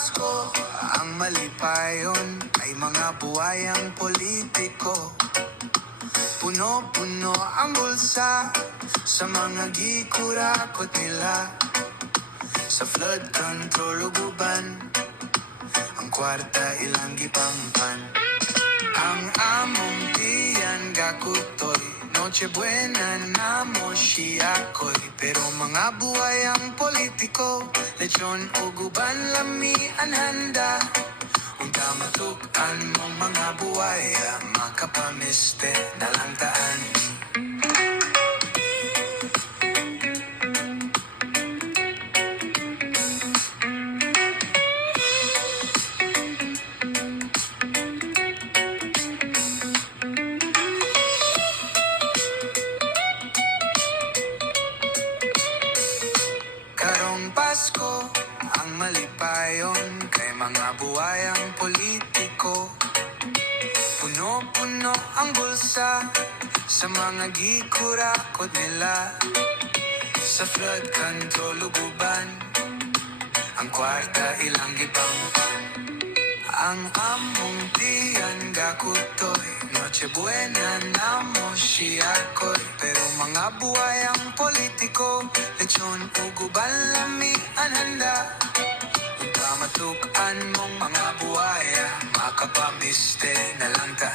Pasko, ang malipayon ay mga buwayang politiko. Puno-puno ang bulsa sa mga gikurakot nila. Sa flood control uguban, ang kwarta ilang gipampan. Ang among tiyan gakutoy, noche buena namo siyakoy. Pero mga buwayang politiko, lechon uguban lamian handa. Unta matukan mong mga buwaya, makapamiste nalang taan. Karong Pasko, ang malipayon kay mga buwayang politiko. Puno-puno ang bulsa sa mga gikurakot nila. Sa flood control uguban, ang kwarta ilang gipampan. Ang among tiyan gakutoy, noche buena namo siyakoy. Pero mga buwayang politiko, lechon uguban lamian handa. Unta matukan mong mga buwaya, makapamiste na lang ta.